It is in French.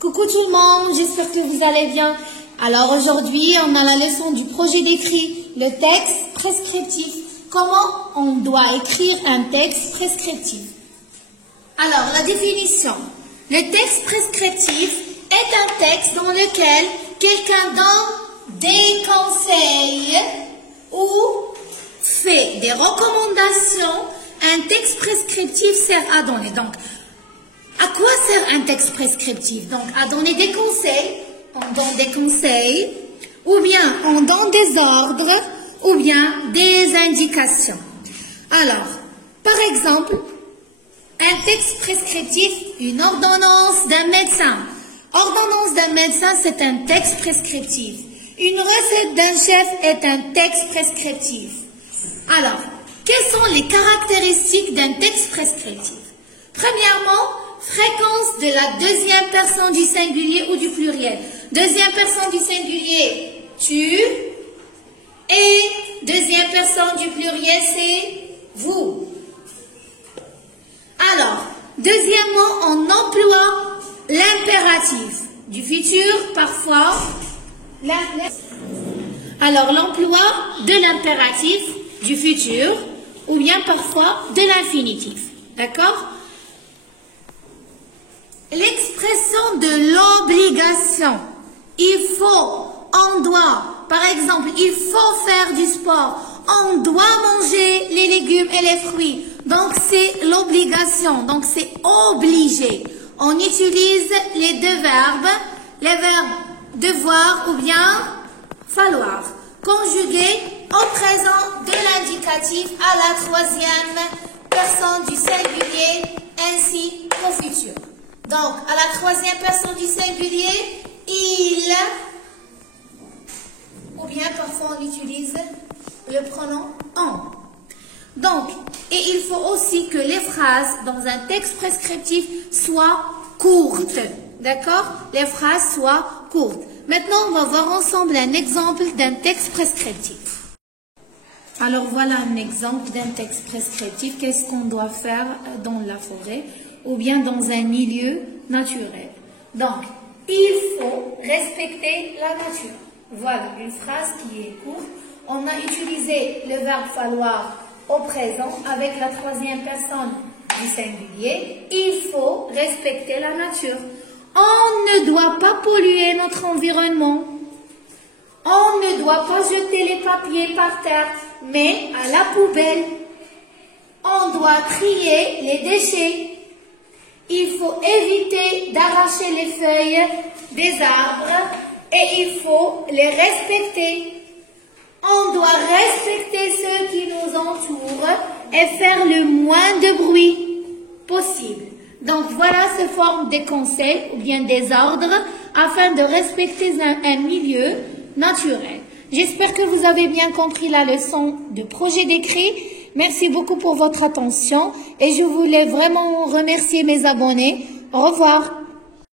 Coucou tout le monde, j'espère que vous allez bien. Alors aujourd'hui, on a la leçon du projet d'écrit, le texte prescriptif. Comment on doit écrire un texte prescriptif? Alors, la définition. Le texte prescriptif est un texte dans lequel quelqu'un donne des conseils ou fait des recommandations. Un texte prescriptif sert à donner. Donc, à quoi sert un texte prescriptif? Donc, à donner des conseils, on donne des conseils, ou bien on donne des ordres, ou bien des indications. Alors, par exemple, un texte prescriptif, une ordonnance d'un médecin. Ordonnance d'un médecin, c'est un texte prescriptif. Une recette d'un chef est un texte prescriptif. Alors, quelles sont les caractéristiques d'un texte prescriptif? Premièrement, fréquence de la deuxième personne du singulier ou du pluriel. Deuxième personne du singulier, tu. Et deuxième personne du pluriel, c'est vous. Alors, deuxièmement, on emploie l'impératif du futur, parfois. Alors, l'emploi de l'impératif du futur, ou bien parfois de l'infinitif. D'accord? L'expression de l'obligation. Il faut, on doit. Par exemple, il faut faire du sport. On doit manger les légumes et les fruits. Donc, c'est l'obligation. Donc, c'est obligé. On utilise les deux verbes. Les verbes devoir ou bien falloir. Conjugués au présent de l'indicatif à la troisième personne du singulier ainsi qu'au futur. Donc, à la troisième personne du singulier, il, ou bien parfois on utilise le pronom on. Donc, et il faut aussi que les phrases dans un texte prescriptif soient courtes. D'accord? Les phrases soient courtes. Maintenant, on va voir ensemble un exemple d'un texte prescriptif. Alors, voilà un exemple d'un texte prescriptif. Qu'est-ce qu'on doit faire dans la forêt ou bien dans un milieu naturel? Donc, il faut respecter la nature. Voilà une phrase qui est courte. On a utilisé le verbe falloir au présent avec la troisième personne du singulier. Il faut respecter la nature. On ne doit pas polluer notre environnement. On ne doit pas jeter les papiers par terre, mais à la poubelle. On doit trier les déchets. Il faut éviter d'arracher les feuilles des arbres et il faut les respecter. On doit respecter ceux qui nous entourent et faire le moins de bruit possible. Donc voilà ce forme des conseils ou bien des ordres afin de respecter un milieu naturel. J'espère que vous avez bien compris la leçon de projet d'écrit. Merci beaucoup pour votre attention et je voulais vraiment remercier mes abonnés. Au revoir.